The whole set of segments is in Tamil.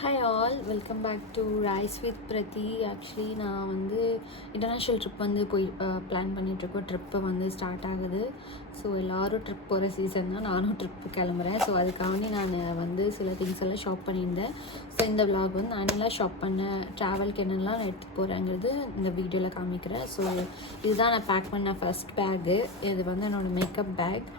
Hi all, welcome back to rise with Prathi. Actually நான் இன்டர்நேஷ்னல் ட்ரிப் பிளான் பண்ணிகிட்ருக்கோம். ட்ரிப்பு ஸ்டார்ட் ஆகுது. ஸோ எல்லோரும் ட்ரிப் போகிற சீசன் தான், நானும் ட்ரிப்பு கிளம்புறேன். ஸோ அதுக்காண்டி நான் சில திங்ஸ் எல்லாம் ஷாப் பண்ணியிருந்தேன். ஸோ இந்த விலாக் நான் என்னெல்லாம் ஷாப் பண்ணேன், ட்ராவலுக்கு என்னெல்லாம் நான் எடுத்து போகிறேங்கிறது இந்த வீடியோவில் காமிக்கிறேன். ஸோ இதுதான் நான் பேக் பண்ண ஃபஸ்ட் பேக்கு. இது என்னோடய மேக்கப் பேக்.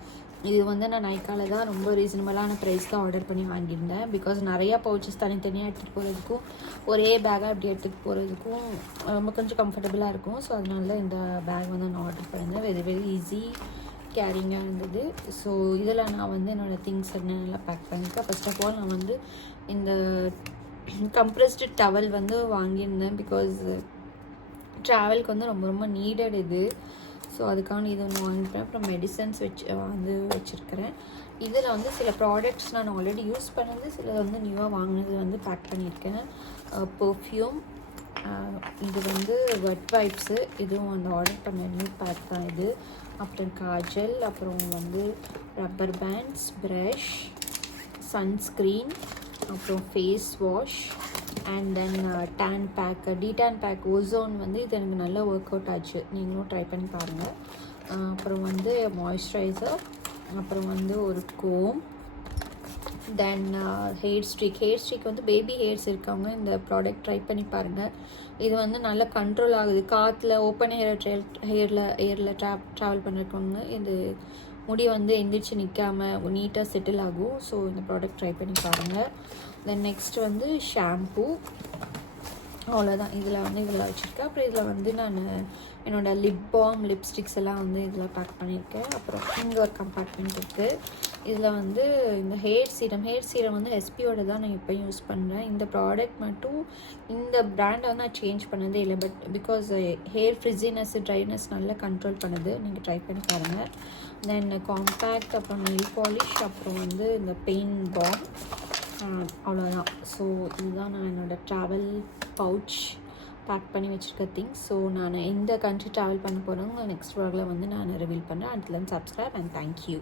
இது நான் நைக்காவில் தான் ரொம்ப ரீசனபிளான ப்ரைஸ்க்கு ஆர்டர் பண்ணி வாங்கியிருந்தேன். பிகாஸ் நிறையா பவுச்சஸ் தனித்தனியாக எடுத்துகிட்டு போகிறதுக்கும் ஒரே பேக்காக அப்படி எடுத்துகிட்டு போகிறதுக்கும் ரொம்ப கொஞ்சம் கம்ஃபர்டபுளாக இருக்கும். ஸோ அதனால இந்த பேக் நான் ஆர்டர் பண்ணியிருந்தேன். வெரி ஈஸி கேரிங்காக இருந்தது. ஸோ இதில் நான் என்னோடய திங்ஸ் என்னென்னலாம் பேக் பண்ணியிருக்கேன். ஃபர்ஸ்ட் ஆஃப் ஆல் நான் இந்த கம்ப்ரெஸ்டு டவல் வாங்கியிருந்தேன். பிகாஸ் ட்ராவலுக்கு ரொம்ப ரொம்ப நீடட் இது. ஸோ அதுக்கான இது ஒன்று வாங்கிப்பேன். அப்புறம் மெடிசன்ஸ் வச்சுருக்கிறேன். இதில் சில ப்ராடக்ட்ஸ் நான் ஆல்ரெடி யூஸ் பண்ணது, சில நியூவாக வாங்கினது பேக் பண்ணியிருக்கேன். பர்ஃப்யூம், இது வெட் வைப்ஸு, இதுவும் ஆர்டர் பண்ண நியூ பேக் தான் இது. அப்புறம் காஜல், அப்புறம் ரப்பர் பேண்ட்ஸ், ப்ரஷ், சன்ஸ்க்ரீன், அப்புறம் face wash, and then tan pack, detan pack Ozone இது எனக்கு நல்லா ஒர்க் அவுட் ஆச்சு. நீங்களும் ட்ரை பண்ணி பாருங்கள். அப்புறம் மாய்ஸ்சரைசர், அப்புறம் ஒரு கோம், தென் ஹேர் ஸ்ட்ரிக். பேபி ஹேர்ஸ் இருக்கவங்க இந்த ப்ராடக்ட் ட்ரை பண்ணி பாருங்கள். இது நல்லா கண்ட்ரோல் ஆகுது. காற்றுல ஓப்பன் ஹேரில் ட்ராவல் பண்ணிருக்கவங்க இது முடி எந்திரிச்சு நிற்காமல் நீட்டாக செட்டில் ஆகும். ஸோ இந்த ப்ராடக்ட் ட்ரை பண்ணி பாருங்கள். Then next shampoo. அவ்வளோதான். இதில் வச்சுருக்கேன். அப்புறம் இதில் நான் என்னோடய லிப் பாம், லிப்ஸ்டிக்ஸ் எல்லாம் இதில் பேக் பண்ணியிருக்கேன். அப்புறம் இங்கே ஒரு கம்பார்ட்மெண்ட் இருக்குது. இதில் இந்த ஹேர் சீரம் எஸ்பியோட தான் நான் இப்போ யூஸ் பண்ணுறேன். இந்த ப்ராடக்ட் மட்டும் இந்த பிராண்டை நான் சேஞ்ச் பண்ணதே இல்லை. But because hair frizziness, dryness நல்லா கண்ட்ரோல் பண்ணுது. நீங்கள் ட்ரை பண்ணி பாருங்கள். தென் காம்பேக்ட், அப்புறம் நெயில் பாலிஷ், அப்புறம் இந்த பெயின் பாம். அவ்வளோதான். ஸோ இதுதான் நான் என்னோடய ட்ராவல் பவுச் பேக் பண்ணி வச்சுருக்க திங்ஸ். ஸோ நான் எந்த கண்ட்ரி ட்ராவல் பண்ண போகிறோங்க நெக்ஸ்ட் vlogல நான் ரிவீல் பண்ணுறேன். until then subscribe and thank you.